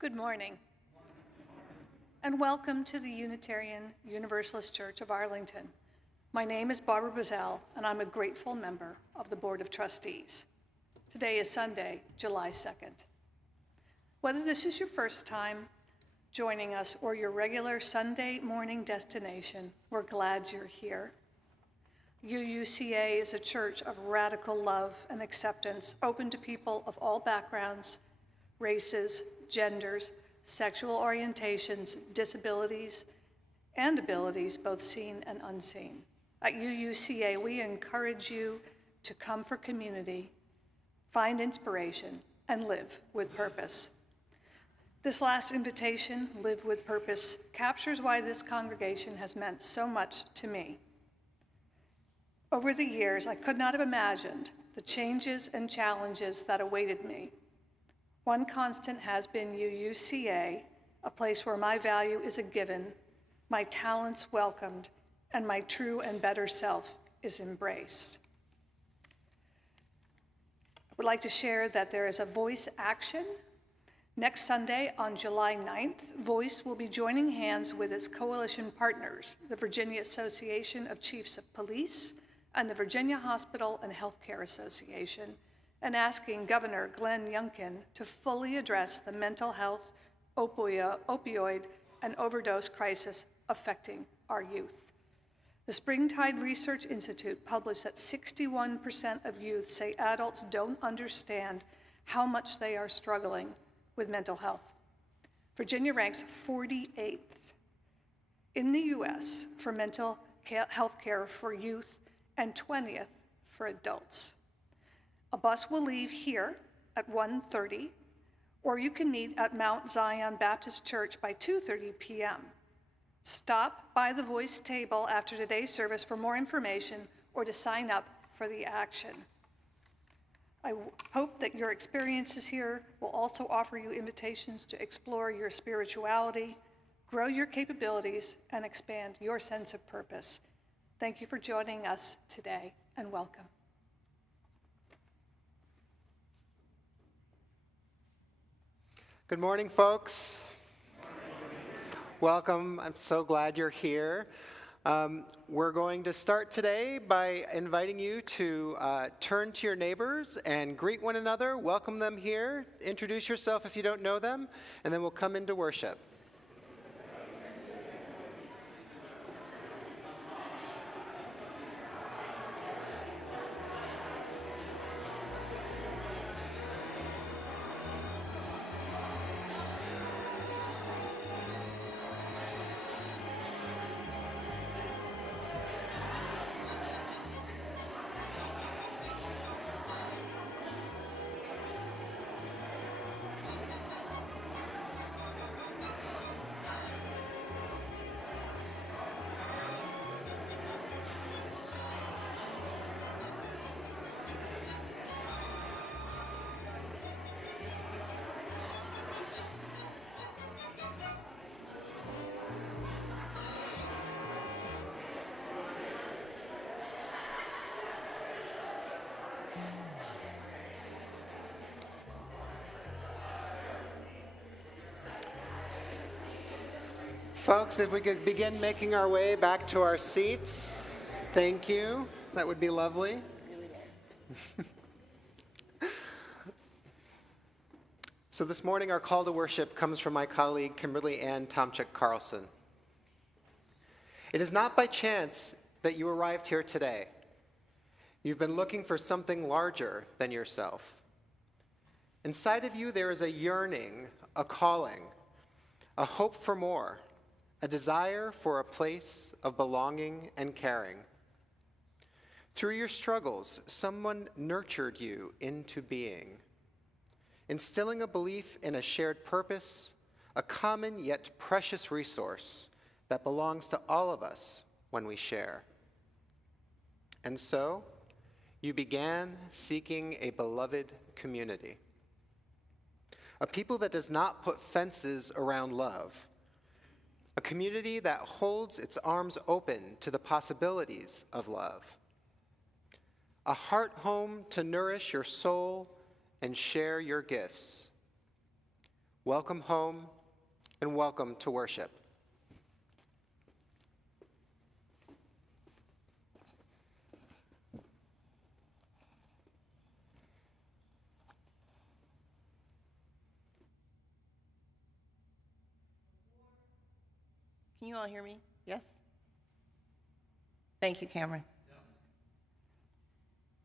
Good morning, and welcome to the Unitarian Universalist Church of Arlington. My name is Barbara Bazell, and I'm a grateful member of the Board of Trustees. Today is Sunday, July 2nd. Whether this is your first time joining us or your regular Sunday morning destination, we're glad you're here. UUCA is a church of radical love and acceptance, open to people of all backgrounds, races, genders, sexual orientations, disabilities, and abilities, both seen and unseen. At UUCA, we encourage you to come for community, find inspiration, and live with purpose. This last invitation, Live with Purpose, captures why this congregation has meant so much to me. Over the years, I could not have imagined the changes and challenges that awaited me. One constant has been UUCA, a place where my value is a given, my talents welcomed, and my true and better self is embraced. I would like to share that there is a Voice action. Next Sunday, on July 9th, Voice will be joining hands with its coalition partners, the Virginia Association of Chiefs of Police and the Virginia Hospital and Healthcare Association, and asking Governor Glenn Youngkin to fully address the mental health, opioid, and overdose crisis affecting our youth. The Springtide Research Institute published that 61% of youth say adults don't understand how much they are struggling with mental health. Virginia ranks 48th in the US for mental health care for youth and 20th for adults. A bus will leave here at 1:30, or you can meet at Mount Zion Baptist Church by 2:30 p.m. Stop by the Voice table after today's service for more information or to sign up for the action. I hope that your experiences here will also offer you invitations to explore your spirituality, grow your capabilities, and expand your sense of purpose. Thank you for joining us today, and welcome. Good morning, folks. Welcome. I'm so glad you're here. We're going to start today by inviting you to turn to your neighbors and greet one another, welcome them here, introduce yourself if you don't know them, and then we'll come into worship. Folks, if we could begin making our way back to our seats. Thank you. That would be lovely. So this morning, our call to worship comes from my colleague, Kimberly Ann Tomczyk Carlson. It is not by chance that you arrived here today. You've been looking for something larger than yourself. Inside of you, there is a yearning, a calling, a hope for more, a desire for a place of belonging and caring. Through your struggles, someone nurtured you into being, instilling a belief in a shared purpose, a common yet precious resource that belongs to all of us when we share. And so, you began seeking a beloved community, a people that does not put fences around love, a community that holds its arms open to the possibilities of love, a heart home to nourish your soul and share your gifts. Welcome home and welcome to worship. Can you all hear me? Yes? Thank you, Cameron. Yeah.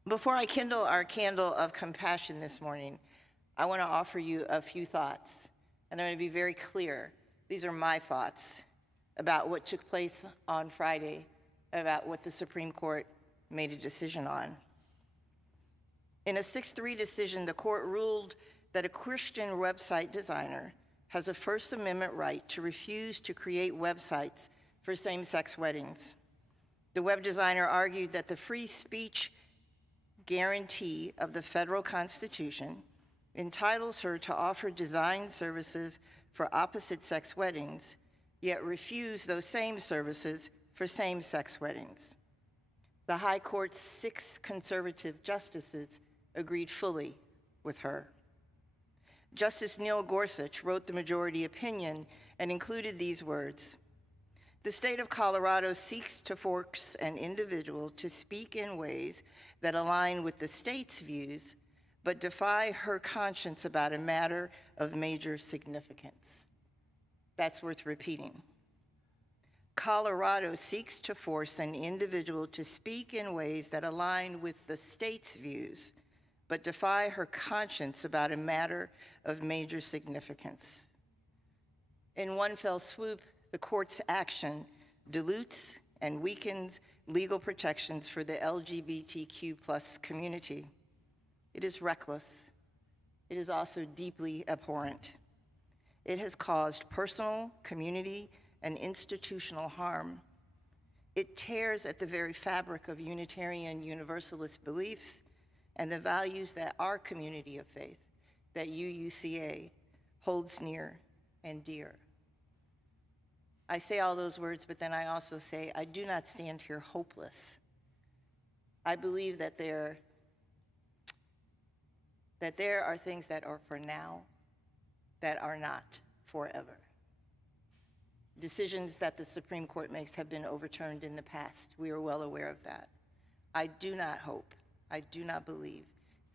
Before I kindle our candle of compassion this morning, I want to offer you a few thoughts. and I'm going to be very clear. These are my thoughts about what took place on Friday, about what the Supreme Court made a decision on. In a 6-3 decision, the court ruled that a Christian website designer has a First Amendment right to refuse to create websites for same-sex weddings. The web designer argued that the free speech guarantee of the federal Constitution entitles her to offer design services for opposite-sex weddings, yet refuse those same services for same-sex weddings. The High Court's 6 conservative justices agreed fully with her. Justice Neil Gorsuch wrote the majority opinion and included these words: "The state of Colorado seeks to force an individual to speak in ways that align with the state's views, but defy her conscience about a matter of major significance." That's worth repeating. Colorado seeks to force an individual to speak in ways that align with the state's views, but defy her conscience about a matter of major significance. In one fell swoop, the court's action dilutes and weakens legal protections for the LGBTQ+ community. It is reckless. It is also deeply abhorrent. It has caused personal, community, and institutional harm. It tears at the very fabric of Unitarian Universalist beliefs and the values that our community of faith, that UUCA, holds near and dear. I say all those words, but then I also say, I do not stand here hopeless. I believe that there are things that are for now that are not forever. Decisions that the Supreme Court makes have been overturned in the past. We are well aware of that. I do not hope, I do not believe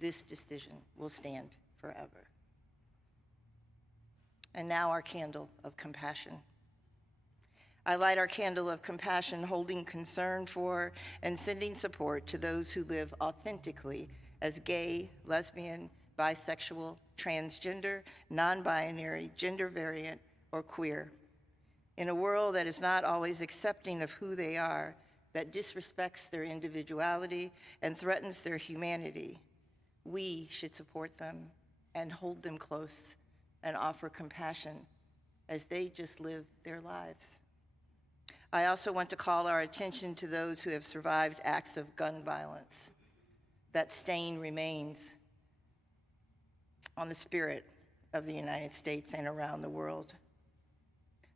this decision will stand forever. And now our candle of compassion. I light our candle of compassion, holding concern for and sending support to those who live authentically as gay, lesbian, bisexual, transgender, non-binary, gender variant, or queer. In a world that is not always accepting of who they are, that disrespects their individuality and threatens their humanity, we should support them and hold them close and offer compassion as they just live their lives. I also want to call our attention to those who have survived acts of gun violence. That stain remains on the spirit of the United States and around the world.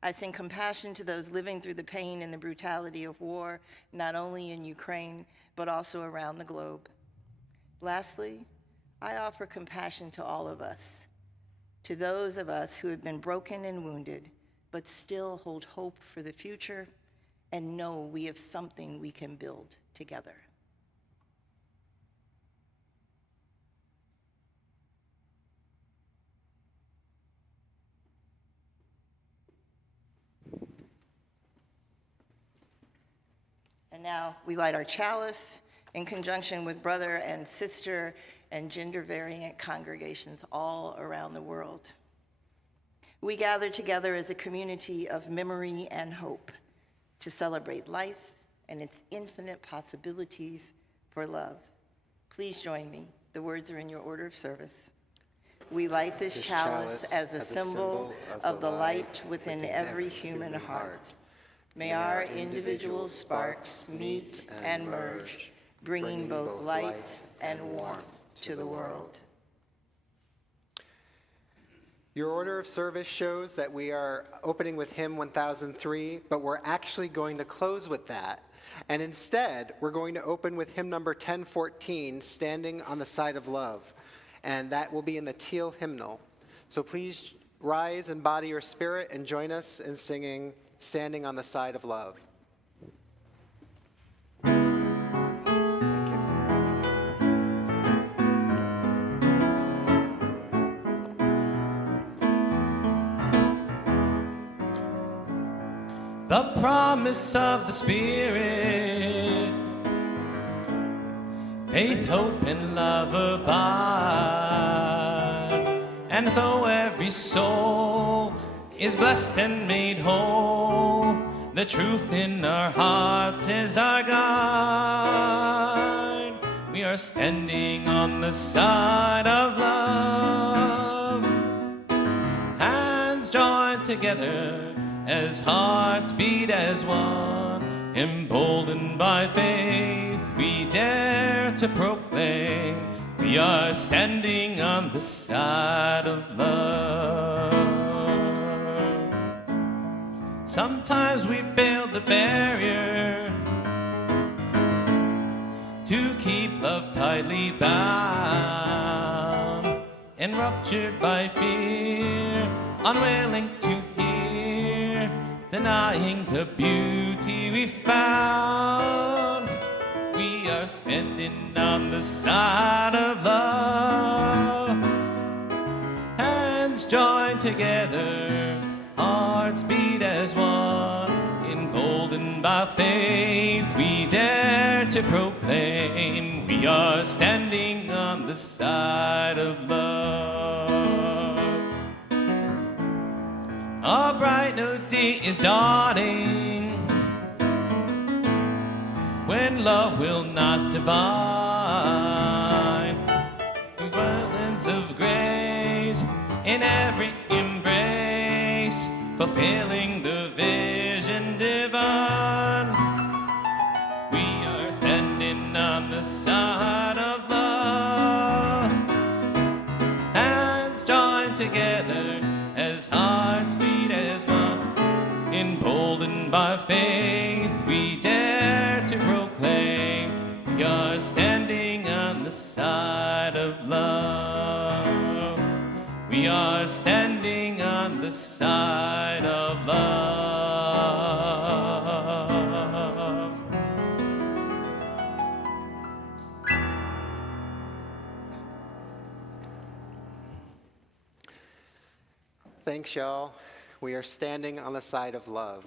I send compassion to those living through the pain and the brutality of war, not only in Ukraine, but also around the globe. Lastly, I offer compassion to all of us, to those of us who have been broken and wounded, but still hold hope for the future and know we have something we can build together. And now we light our chalice in conjunction with brother and sister and gender variant congregations all around the world. We gather together as a community of memory and hope to celebrate life and its infinite possibilities for love. Please join me. The words are in your order of service. We light this chalice as a symbol of the light within every human heart. May our individual sparks meet and merge, bringing both light and warmth to the world. Your order of service shows that we are opening with hymn 1003, but we're actually going to close with that. And instead, we're going to open with hymn number 1014, Standing on the Side of Love. And that will be in the teal hymnal. So please rise in body or spirit and join us in singing Standing on the Side of Love. Thank you. The promise of the Spirit, faith, hope, and love abide, and so every soul is blessed and made whole. The truth in our hearts is our guide. We are standing on the side of love. Hands joined together as hearts beat as one. Emboldened by faith, we dare to proclaim we are standing on the side of love. Sometimes we build a barrier to keep love tightly bound, enruptured by fear, unwilling to hear, denying the beauty we found. We are standing on the side of love. Hands joined together, hearts beat as one. Emboldened by faith, we dare to proclaim we are standing on the side of love. A bright new day is dawning, when love will not divide. Violence of grace in every embrace, fulfilling the vision divine. We are standing on the side of love. Hands joined together as hearts beat as one. Emboldened by faith, we dare to proclaim we are standing on the side of love. We are standing on the side of love. Thanks, y'all. We are standing on the side of love.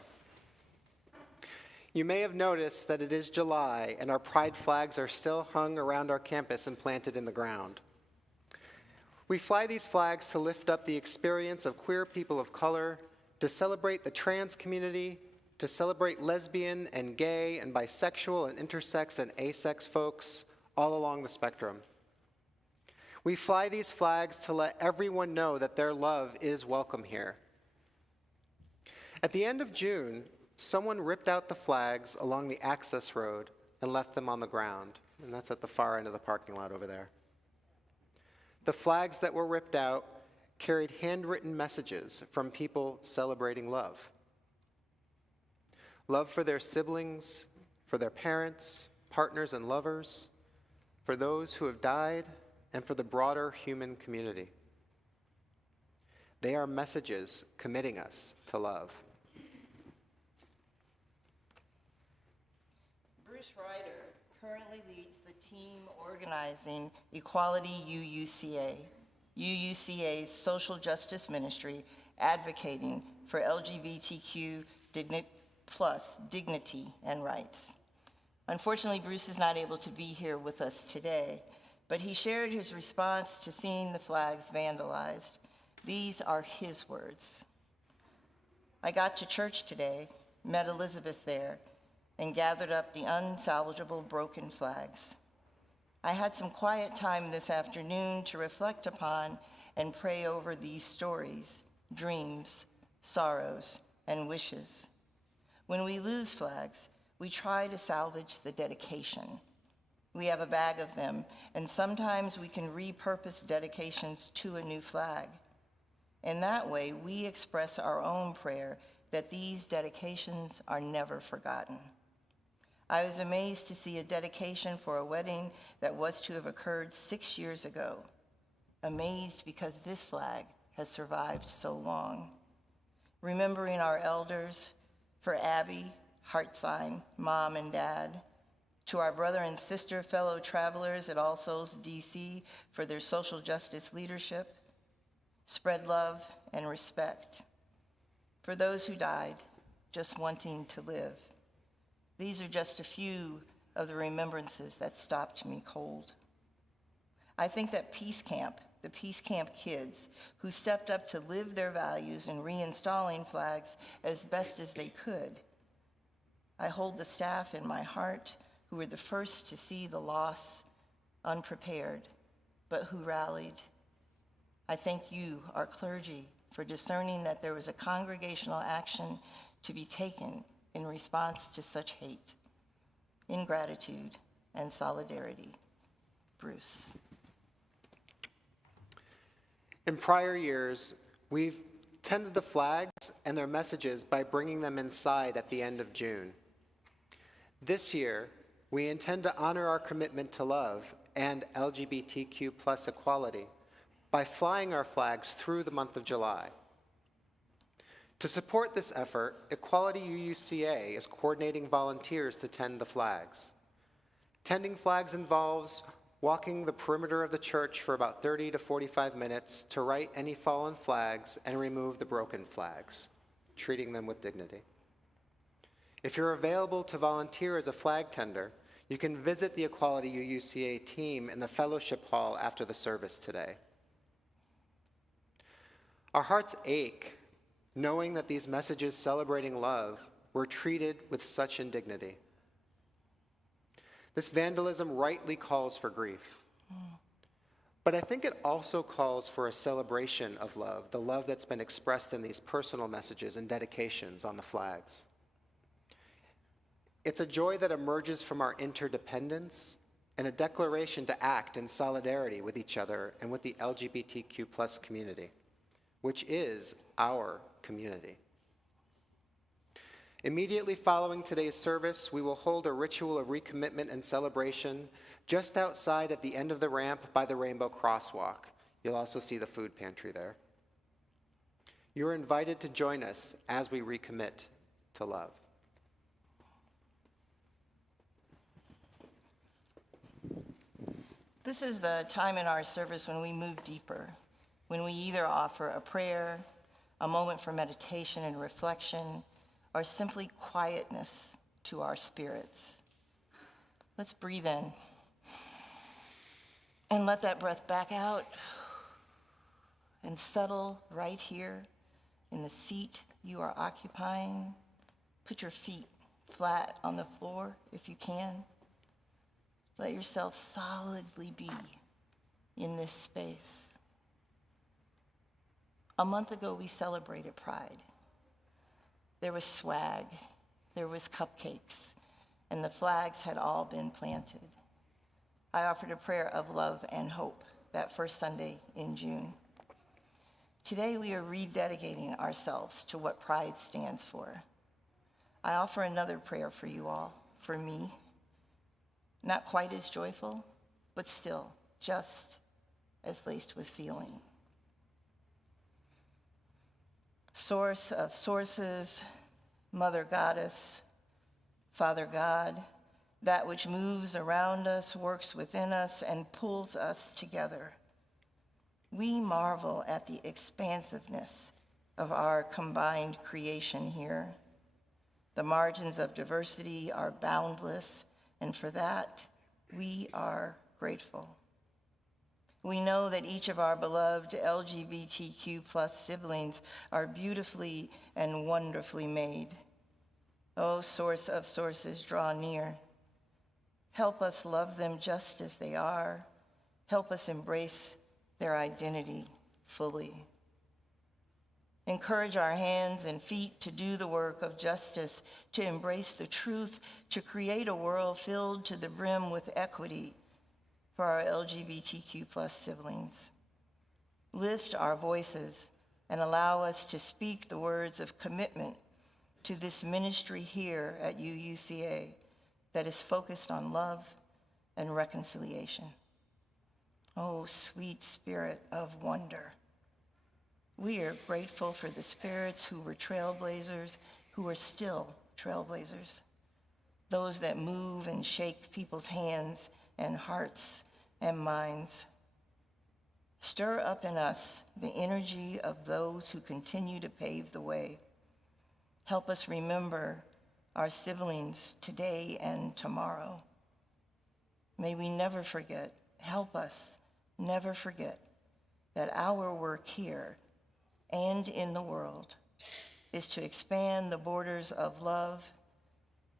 You may have noticed that it is July and our pride flags are still hung around our campus and planted in the ground. We fly these flags to lift up the experience of queer people of color, to celebrate the trans community, to celebrate lesbian and gay and bisexual and intersex and asex folks all along the spectrum. We fly these flags to let everyone know that their love is welcome here. At the end of June, someone ripped out the flags along the access road and left them on the ground, and that's at the far end of the parking lot over there. The flags that were ripped out carried handwritten messages from people celebrating love. Love for their siblings, for their parents, partners, and lovers, for those who have died, and for the broader human community. They are messages committing us to love. Bruce Ryder currently leads the team organizing Equality UUCA, UUCA's social justice ministry advocating for LGBTQ plus dignity and rights. Unfortunately, Bruce is not able to be here with us today, but he shared his response to seeing the flags vandalized. These are his words. I got to church today, met Elizabeth there, and gathered up the unsalvageable broken flags. I had some quiet time this afternoon to reflect upon and pray over these stories, dreams, sorrows, and wishes. When we lose flags, we try to salvage the dedication. We have a bag of them, and sometimes we can repurpose dedications to a new flag. In that way, we express our own prayer that these dedications are never forgotten. I was amazed to see a dedication for a wedding that was to have occurred 6 years ago. Amazed because this flag has survived so long. Remembering our elders, for Abby, heart sign, mom and dad, to our brother and sister fellow travelers at All Souls DC for their social justice leadership, spread love and respect. For those who died, just wanting to live. These are just a few of the remembrances that stopped me cold. I think that Peace Camp, the Peace Camp kids who stepped up to live their values in reinstalling flags as best as they could. I hold the staff in my heart who were the first to see the loss, unprepared, but who rallied. I thank you, our clergy, for discerning that there was a congregational action to be taken in response to such hate. In gratitude and solidarity, Bruce. In prior years, we've tended the flags and their messages by bringing them inside at the end of June. This year, we intend to honor our commitment to love and LGBTQ+ equality by flying our flags through the month of July. To support this effort, Equality UUCA is coordinating volunteers to tend the flags. Tending flags involves walking the perimeter of the church for about 30 to 45 minutes to right any fallen flags and remove the broken flags, treating them with dignity. If you're available to volunteer as a flag tender, you can visit the Equality UUCA team in the fellowship hall after the service today. Our hearts ache knowing that these messages celebrating love were treated with such indignity. This vandalism rightly calls for grief. But I think it also calls for a celebration of love, the love that's been expressed in these personal messages and dedications on the flags. It's a joy that emerges from our interdependence and a declaration to act in solidarity with each other and with the LGBTQ+ community, which is our community. Immediately following today's service, we will hold a ritual of recommitment and celebration just outside at the end of the ramp by the Rainbow Crosswalk. You'll also see the food pantry there. You're invited to join us as we recommit to love. This is the time in our service when we move deeper, when we either offer a prayer, a moment for meditation and reflection, or simply quietness to our spirits. Let's breathe in and let that breath back out and settle right here in the seat you are occupying. Put your feet flat on the floor if you can. Let yourself solidly be in this space. A month ago, we celebrated Pride. There was swag, there was cupcakes, and the flags had all been planted. I offered a prayer of love and hope that first Sunday in June. Today, we are rededicating ourselves to what Pride stands for. I offer another prayer for you all, for me. Not quite as joyful, but still just as laced with feeling. Source of sources, Mother Goddess, Father God, that which moves around us, works within us, and pulls us together. We marvel at the expansiveness of our combined creation here. The margins of diversity are boundless, and for that, we are grateful. We know that each of our beloved LGBTQ+ siblings are beautifully and wonderfully made. Oh, source of sources, draw near. Help us love them just as they are. Help us embrace their identity fully. Encourage our hands and feet to do the work of justice, to embrace the truth, to create a world filled to the brim with equity for our LGBTQ+ siblings. Lift our voices and allow us to speak the words of commitment to this ministry here at UUCA that is focused on love and reconciliation. Oh, sweet spirit of wonder. We are grateful for the spirits who were trailblazers, who are still trailblazers, those that move and shake people's hands and hearts and minds. Stir up in us the energy of those who continue to pave the way. Help us remember our siblings today and tomorrow. May we never forget, help us never forget that our work here and in the world is to expand the borders of love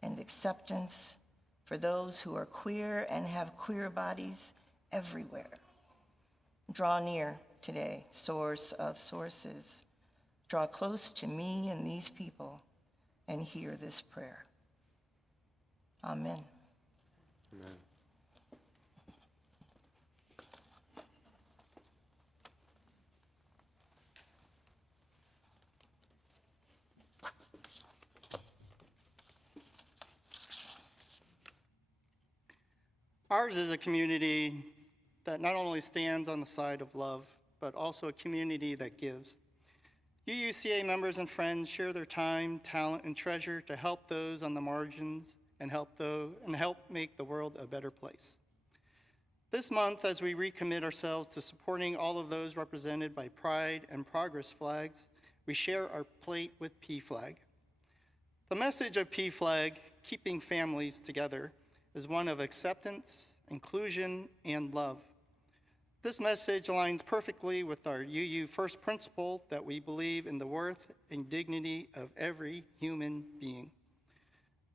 and acceptance for those who are queer and have queer bodies everywhere. Draw near today, source of sources. Draw close to me and these people and hear this prayer. Amen. Amen. Ours is a community that not only stands on the side of love, but also a community that gives. UUCA members and friends share their time, talent, and treasure to help those on the margins and help make the world a better place. This month, as we recommit ourselves to supporting all of those represented by Pride and Progress flags, we share our plate with PFLAG. The message of PFLAG, keeping families together, is one of acceptance, inclusion, and love. This message aligns perfectly with our UU first principle that we believe in the worth and dignity of every human being.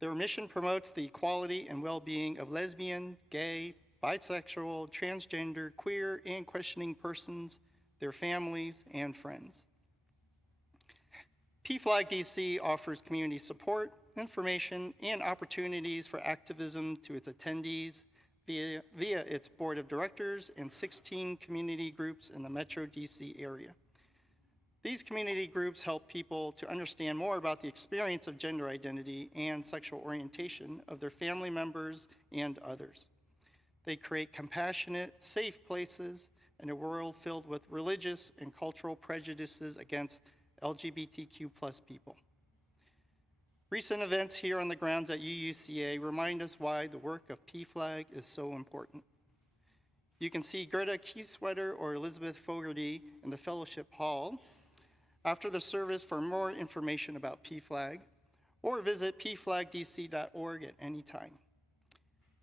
Their mission promotes the equality and well-being of lesbian, gay, bisexual, transgender, queer, and questioning persons, their families, and friends. PFLAG DC offers community support, information, and opportunities for activism to its attendees via its board of directors and 16 community groups in the Metro DC area. These community groups help people to understand more about the experience of gender identity and sexual orientation of their family members and others. They create compassionate, safe places in a world filled with religious and cultural prejudices against LGBTQ+ people. Recent events here on the grounds at UUCA remind us why the work of PFLAG is so important. You can see Greta Kieswetter or Elizabeth Fogarty in the Fellowship Hall after the service for more information about PFLAG, or visit pflagdc.org at any time.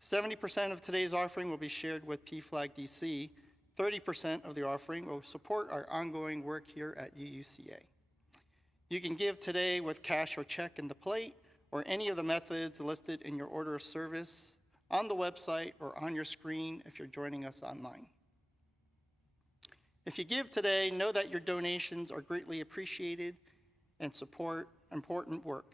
70% of today's offering will be shared with PFLAG DC. 30% of the offering will support our ongoing work here at UUCA. You can give today with cash or check in the plate, or any of the methods listed in your order of service on the website or on your screen if you're joining us online. If you give today, know that your donations are greatly appreciated and support important work.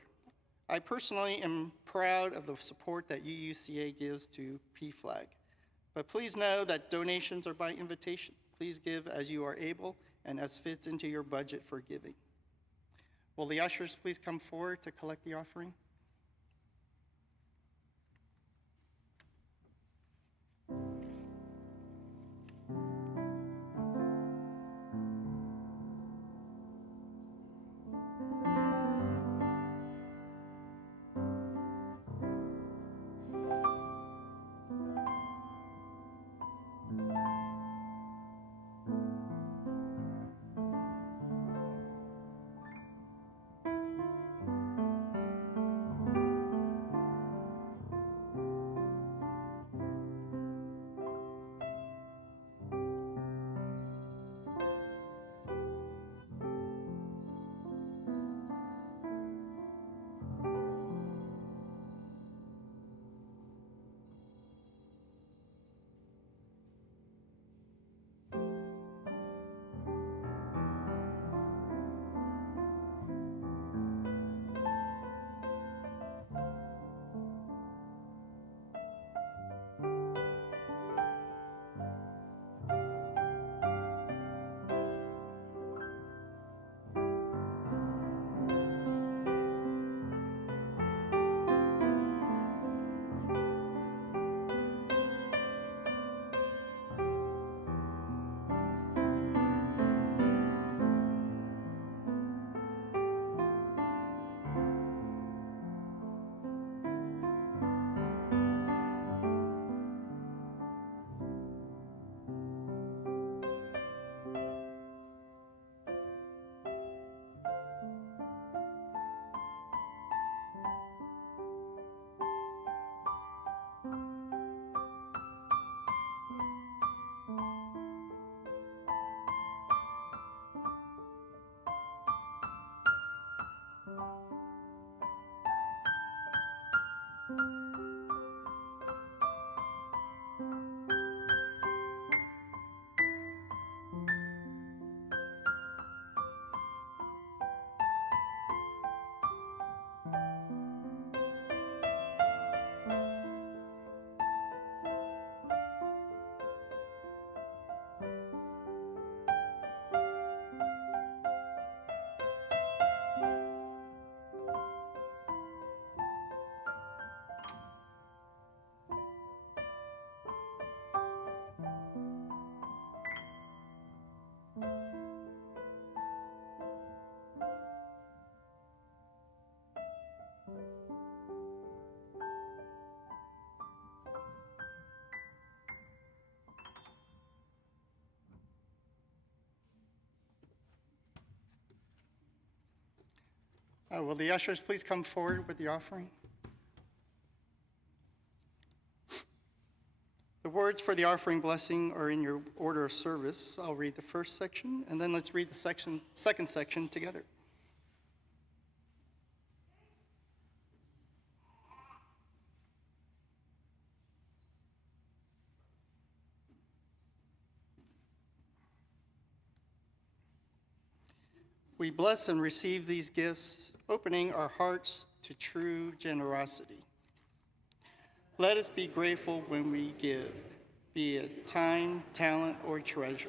I personally am proud of the support that UUCA gives to PFLAG, but please know that donations are by invitation. Please give as you are able and as fits into your budget for giving. Will the ushers please come forward to collect the offering? Will the ushers please come forward with the offering? The words for the offering blessing are in your order of service. I'll read the first section, and then let's read the second section together. We bless and receive these gifts, opening our hearts to true generosity. Let us be grateful when we give, be it time, talent, or treasure.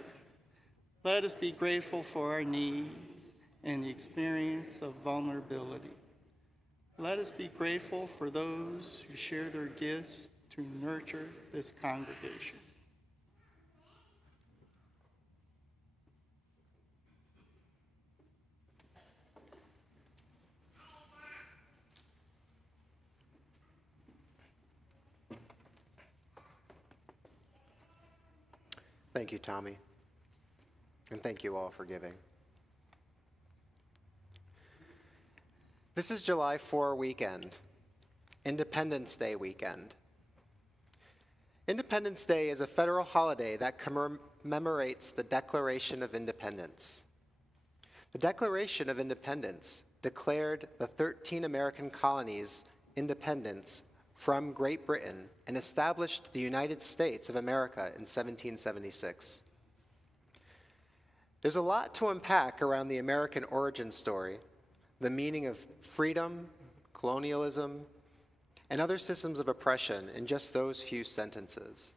Let us be grateful for our needs and the experience of vulnerability. Let us be grateful for those who share their gifts to nurture this congregation. Thank you, Tommy. And thank you all for giving. This is July 4 weekend, Independence Day weekend. Independence Day is a federal holiday that commemorates the Declaration of Independence. The Declaration of Independence declared the 13 American colonies' independence from Great Britain and established the United States of America in 1776. There's a lot to unpack around the American origin story, the meaning of freedom, colonialism, and other systems of oppression in just those few sentences.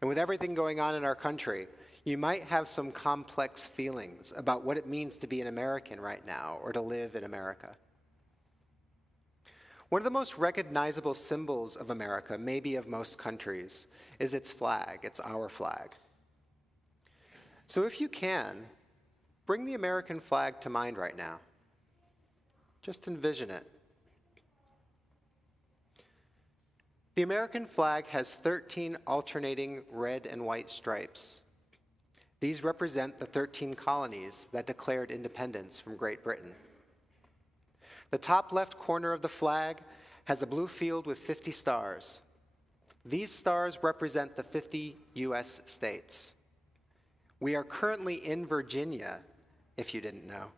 And with everything going on in our country, you might have some complex feelings about what it means to be an American right now or to live in America. One of the most recognizable symbols of America, maybe of most countries, is its flag. It's our flag. So if you can, bring the American flag to mind right now. Just envision it. The American flag has 13 alternating red and white stripes. These represent the 13 colonies that declared independence from Great Britain. The top left corner of the flag has a blue field with 50 stars. These stars represent the 50 U.S. states. We are currently in Virginia, if you didn't know,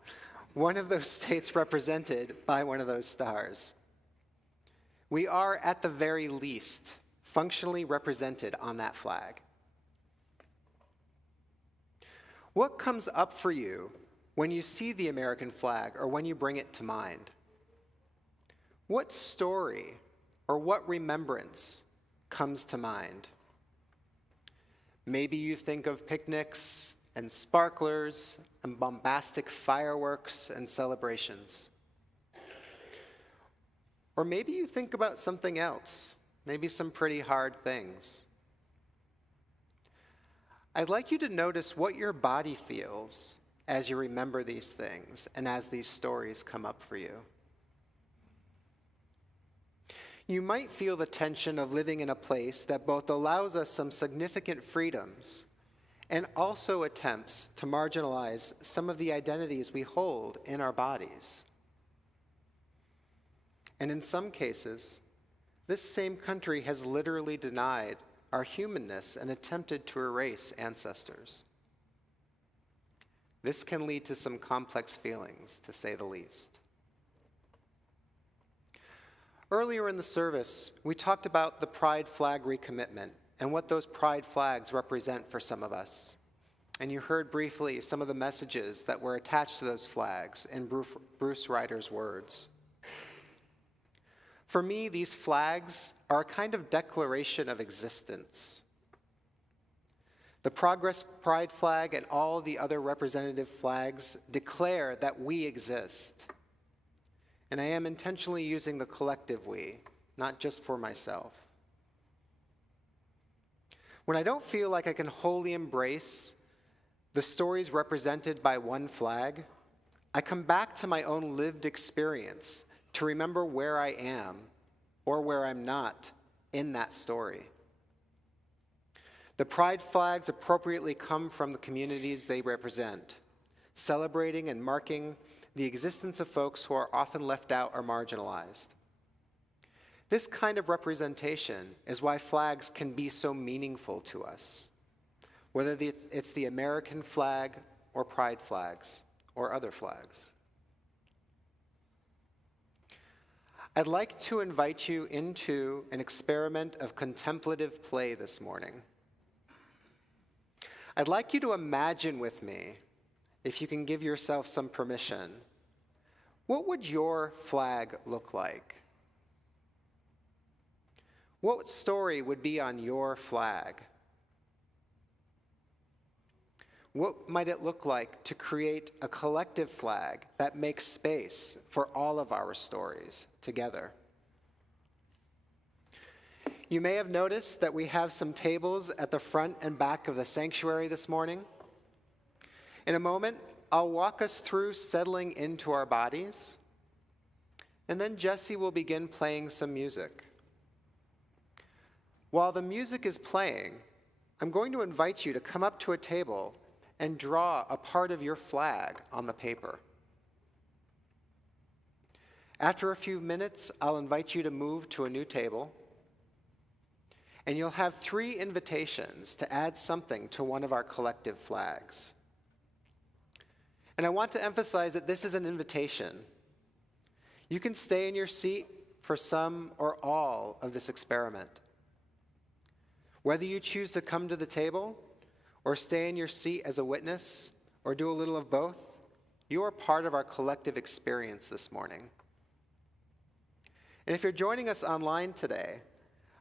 one of those states represented by one of those stars. We are, at the very least, functionally represented on that flag. What comes up for you when you see the American flag or when you bring it to mind? What story or what remembrance comes to mind? Maybe you think of picnics and sparklers and bombastic fireworks and celebrations. Or maybe you think about something else, maybe some pretty hard things. I'd like you to notice what your body feels as you remember these things and as these stories come up for you. You might feel the tension of living in a place that both allows us some significant freedoms and also attempts to marginalize some of the identities we hold in our bodies. And in some cases, this same country has literally denied our humanness and attempted to erase ancestors. This can lead to some complex feelings, to say the least. Earlier in the service, we talked about the pride flag recommitment and what those pride flags represent for some of us. And you heard briefly some of the messages that were attached to those flags in Bruce Ryder's words. For me, these flags are a kind of declaration of existence. The Progress Pride flag and all the other representative flags declare that we exist. And I am intentionally using the collective we, not just for myself. When I don't feel like I can wholly embrace the stories represented by one flag, I come back to my own lived experience to remember where I am or where I'm not in that story. The pride flags appropriately come from the communities they represent, celebrating and marking the existence of folks who are often left out or marginalized. This kind of representation is why flags can be so meaningful to us, whether it's the American flag or pride flags or other flags. I'd like to invite you into an experiment of contemplative play this morning. I'd like you to imagine with me, if you can give yourself some permission, what would your flag look like? What story would be on your flag? What might it look like to create a collective flag that makes space for all of our stories together? You may have noticed that we have some tables at the front and back of the sanctuary this morning. In a moment, I'll walk us through settling into our bodies, and then Jesse will begin playing some music. While the music is playing, I'm going to invite you to come up to a table and draw a part of your flag on the paper. After a few minutes, I'll invite you to move to a new table, and you'll have 3 invitations to add something to one of our collective flags. And I want to emphasize that this is an invitation. You can stay in your seat for some or all of this experiment. Whether you choose to come to the table or stay in your seat as a witness or do a little of both, you are part of our collective experience this morning. And if you're joining us online today,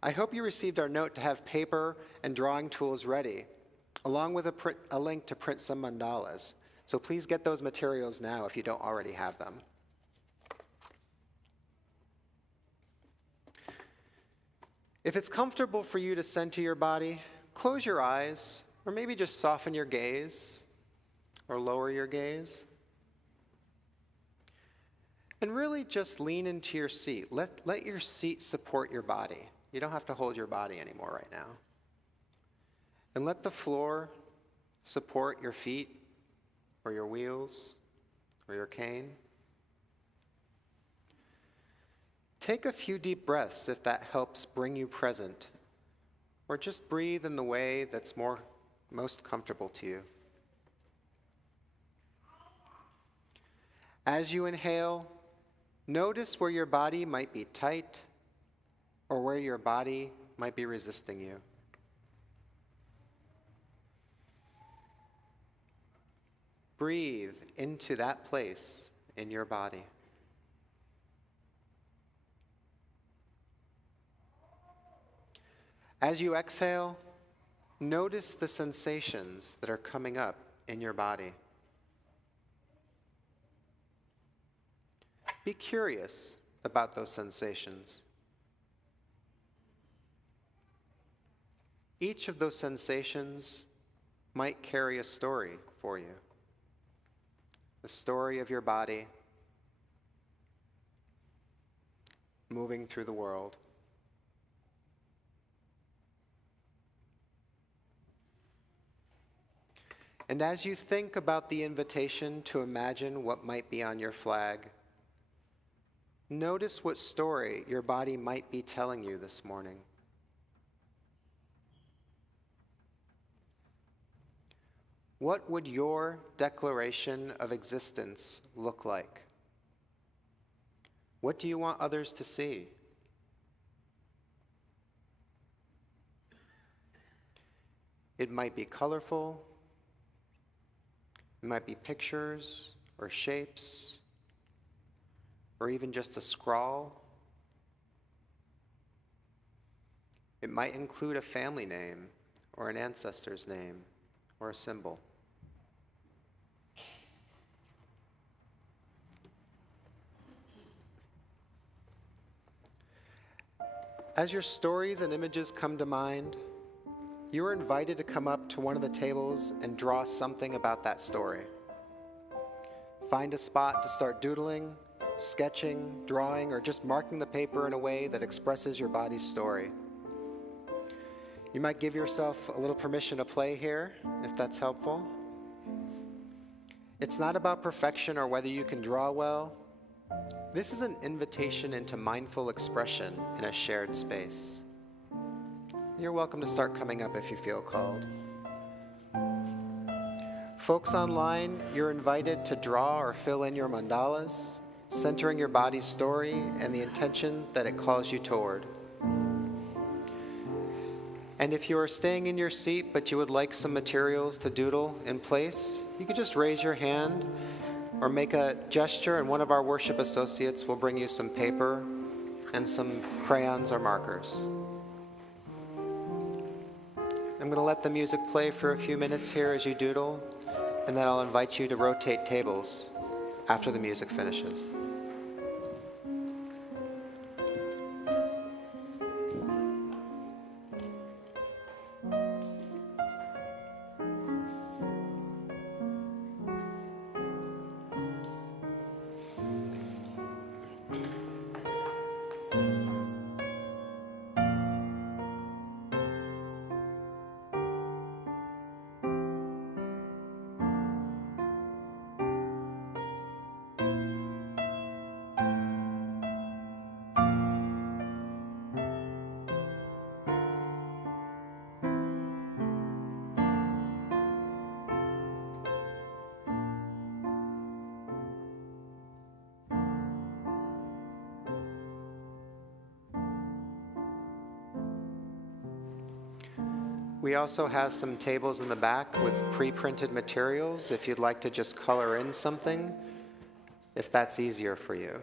I hope you received our note to have paper and drawing tools ready, along with a link to print some mandalas. So please get those materials now if you don't already have them. If it's comfortable for you to center your body, close your eyes, or maybe just soften your gaze, or lower your gaze. And really just lean into your seat. Let your seat support your body. You don't have to hold your body anymore right now. And let the floor support your feet, or your wheels, or your cane. Take a few deep breaths if that helps bring you present, or just breathe in the way that's most comfortable to you. As you inhale, notice where your body might be tight or where your body might be resisting you. Breathe into that place in your body. As you exhale, notice the sensations that are coming up in your body. Be curious about those sensations. Each of those sensations might carry a story for you. The story of your body moving through the world. And as you think about the invitation to imagine what might be on your flag, notice what story your body might be telling you this morning. What would your declaration of existence look like? What do you want others to see? It might be colorful, it might be pictures or shapes, or even just a scrawl. It might include a family name or an ancestor's name or a symbol. As your stories and images come to mind, you are invited to come up to one of the tables and draw something about that story. Find a spot to start doodling, sketching, drawing, or just marking the paper in a way that expresses your body's story. You might give yourself a little permission to play here, if that's helpful. It's not about perfection or whether you can draw well. This is an invitation into mindful expression in a shared space. You're welcome to start coming up if you feel called. Folks online, you're invited to draw or fill in your mandalas, centering your body's story and the intention that it calls you toward. And if you are staying in your seat but you would like some materials to doodle in place, you could just raise your hand or make a gesture and one of our worship associates will bring you some paper and some crayons or markers. I'm going to let the music play for a few minutes here as you doodle, and then I'll invite you to rotate tables after the music finishes. We also have some tables in the back with pre-printed materials if you'd like to just color in something, if that's easier for you.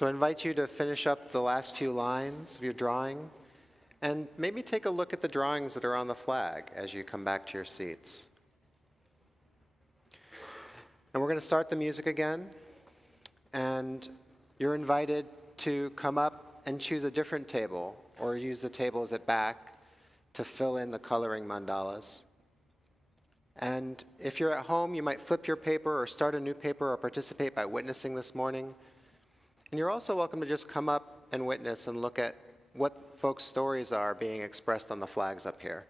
So I invite you to finish up the last few lines of your drawing and maybe take a look at the drawings that are on the flag as you come back to your seats. And we're going to start the music again, and you're invited to come up and choose a different table or use the tables at back to fill in the coloring mandalas. And if you're at home, you might flip your paper or start a new paper or participate by witnessing this morning. And you're also welcome to just come up and witness and look at what folks' stories are being expressed on the flags up here.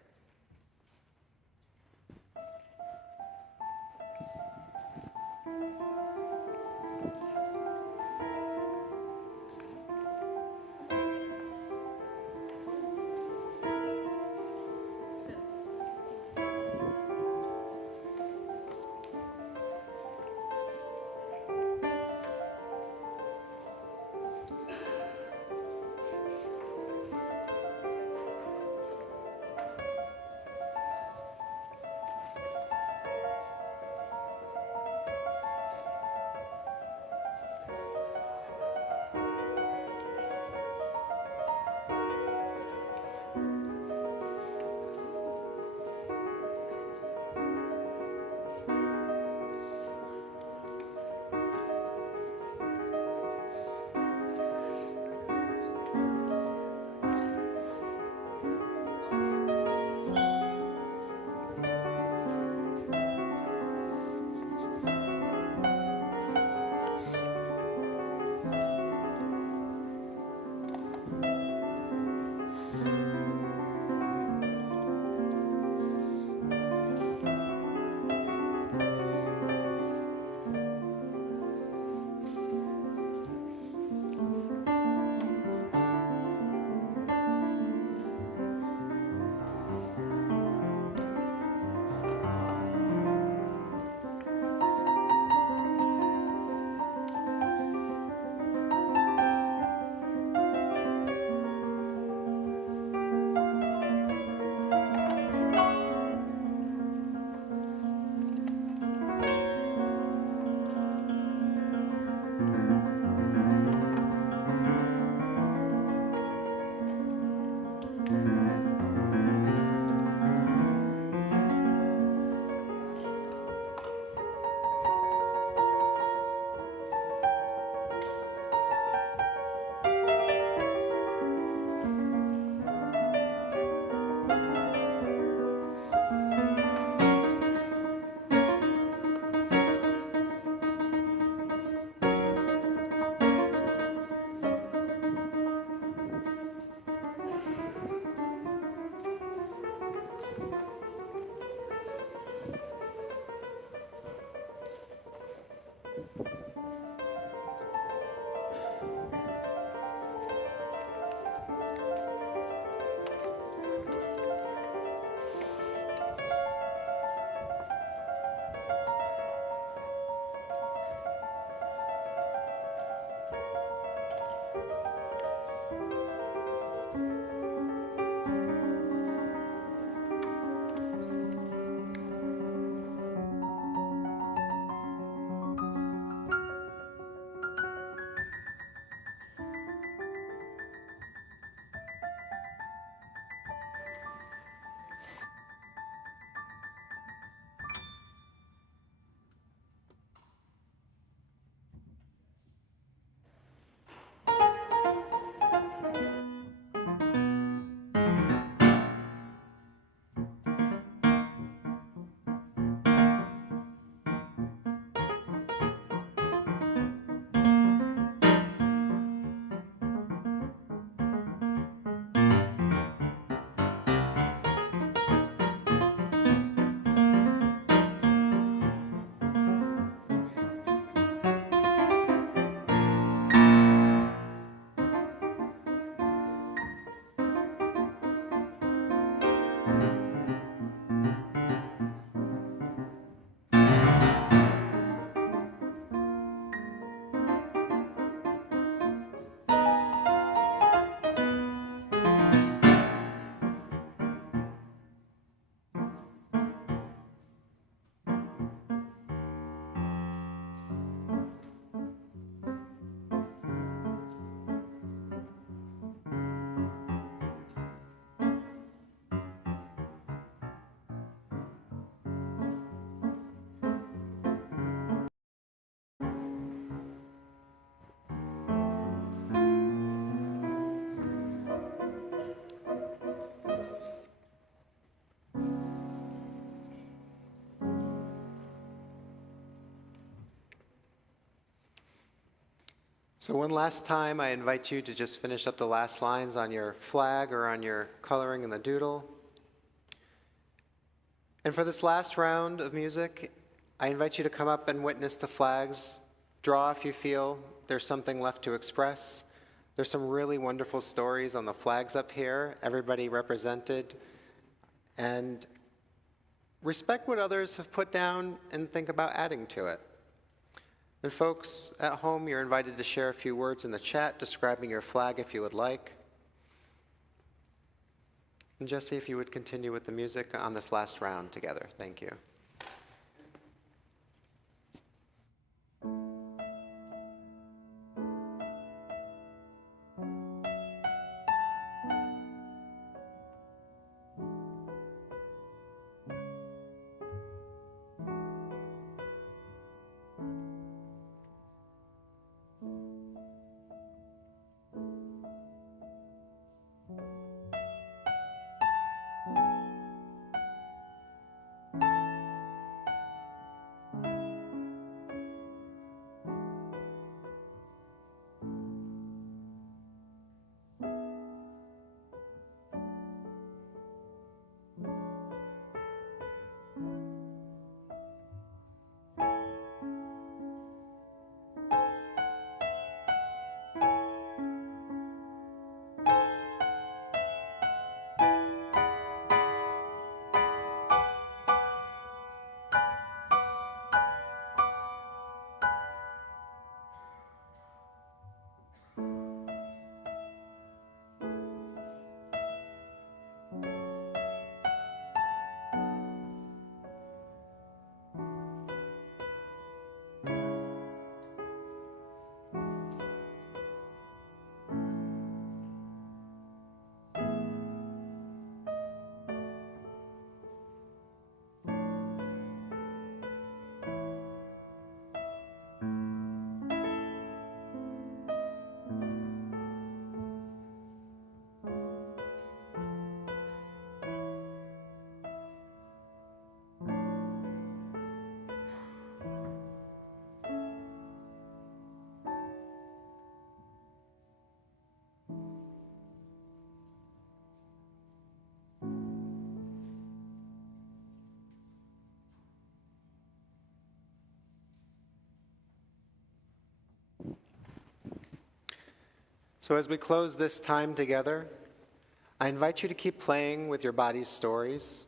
So one last time, I invite you to just finish up the last lines on your flag or on your coloring in the doodle. And for this last round of music, I invite you to come up and witness the flags. Draw if you feel there's something left to express. There's some really wonderful stories on the flags up here, everybody represented. And respect what others have put down and think about adding to it. And folks at home, you're invited to share a few words in the chat describing your flag if you would like. And Jesse, if you would continue with the music on this last round together. Thank you. So as we close this time together, I invite you to keep playing with your body's stories,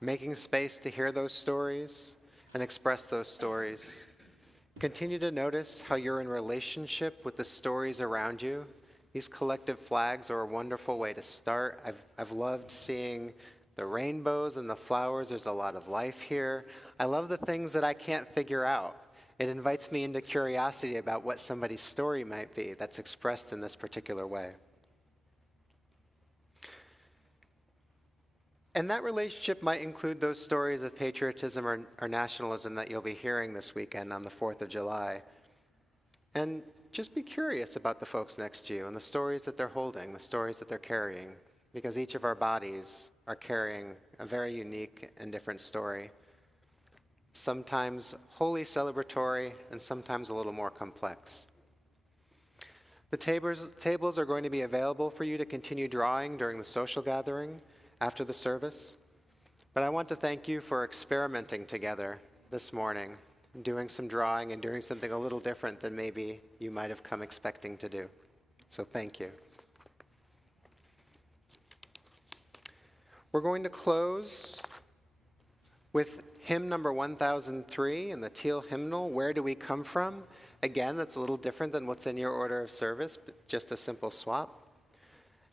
making space to hear those stories and express those stories. Continue to notice how you're in relationship with the stories around you. These collective flags are a wonderful way to start. I've loved seeing the rainbows and the flowers. There's a lot of life here. I love the things that I can't figure out. It invites me into curiosity about what somebody's story might be that's expressed in this particular way. And that relationship might include those stories of patriotism or nationalism that you'll be hearing this weekend on the 4th of July. And just be curious about the folks next to you and the stories that they're holding, the stories that they're carrying, because each of our bodies are carrying a very unique and different story. Sometimes wholly celebratory, and sometimes a little more complex. The tables are going to be available for you to continue drawing during the social gathering after the service. But I want to thank you for experimenting together this morning, doing some drawing and doing something a little different than maybe you might have come expecting to do. So thank you. We're going to close with hymn number 1003 in the Teal hymnal, Where Do We Come From? Again, that's a little different than what's in your order of service, but just a simple swap.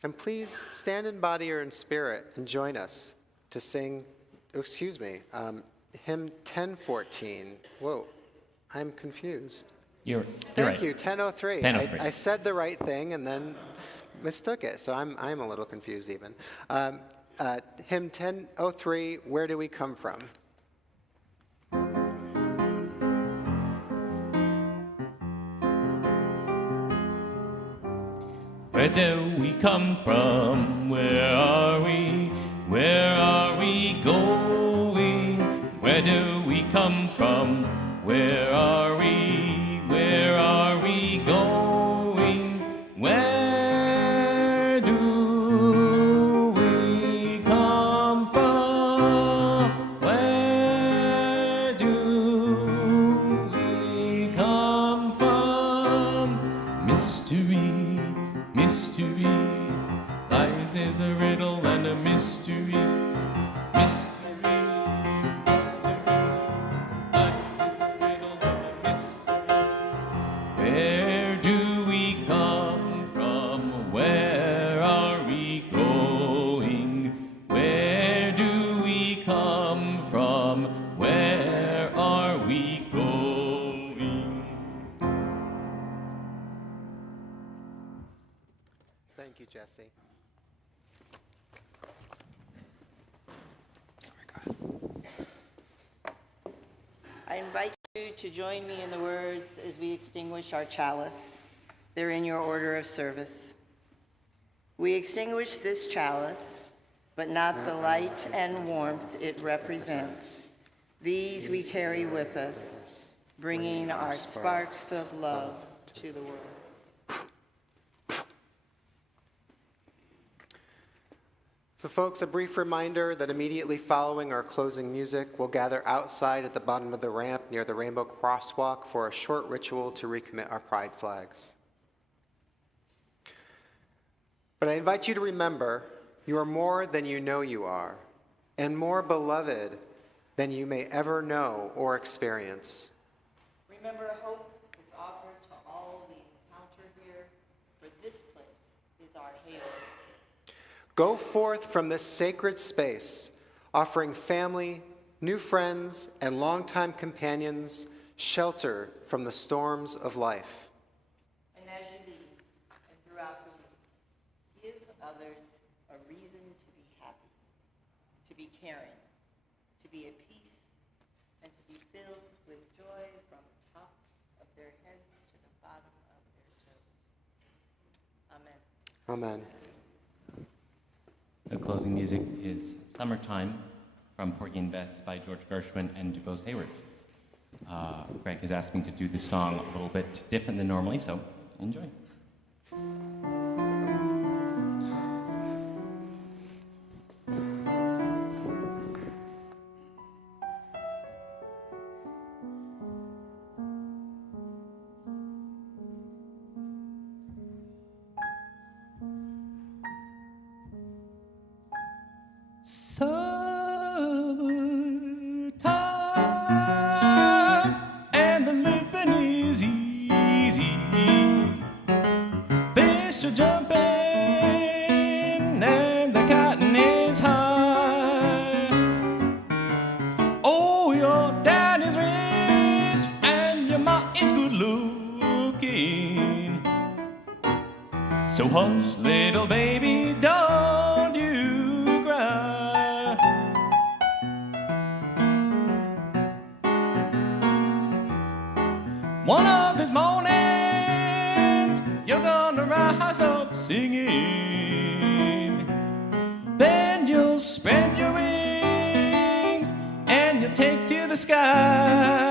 And please stand in body or in spirit and join us to sing, hymn 1014. Whoa, I'm confused. You're Thank right. you, 1003. 1003. I said the right thing and then mistook it, so I'm a little confused even. Hymn 1003, Where Do We Come From? Where do we come from? Where are we? Where are we going? Where do we come from? Where are we? Where are we going? Where do we come from? Where do we come from? Mystery, mystery. Life is a riddle and a mystery. Mystery, mystery. Life is a riddle and a mystery. Where do we come from? Where are we going? Where do we come from? Where are we going? Thank you, Jesse. Sorry, go ahead. I invite you to join me in the words as we extinguish our chalice. They're in your order of service. We extinguish this chalice, but not the light and warmth it represents. These we carry with us, bringing our sparks of love to the world. So folks, a brief reminder that immediately following our closing music, we'll gather outside at the bottom of the ramp near the Rainbow Crosswalk for a short ritual to recommit our pride flags. But I invite you to remember, you are more than you know you are, and more beloved than you may ever know or experience. Remember, hope is offered to all we encounter here, for this place is our haven. Go forth from this sacred space, offering family, new friends, and longtime companions shelter from the storms of life. And as you leave, and throughout the week, give others a reason to be happy, to be caring, to be at peace, and to be filled with joy from the top of their heads to the bottom of their toes. Amen. Amen. The closing music is Summertime from Porgy and Bess by George Gershwin and DuBose Hayward. Greg has asked me to do this song a little bit different than normally, so enjoy. Summertime, and the living is easy. Fish are jumping, and the cotton is high. Oh, your dad is rich, and your ma is good looking. So hush, little baby, don't you cry. One of these mornings, you're gonna rise up singing. Then you'll spread your wings and you'll take to the sky.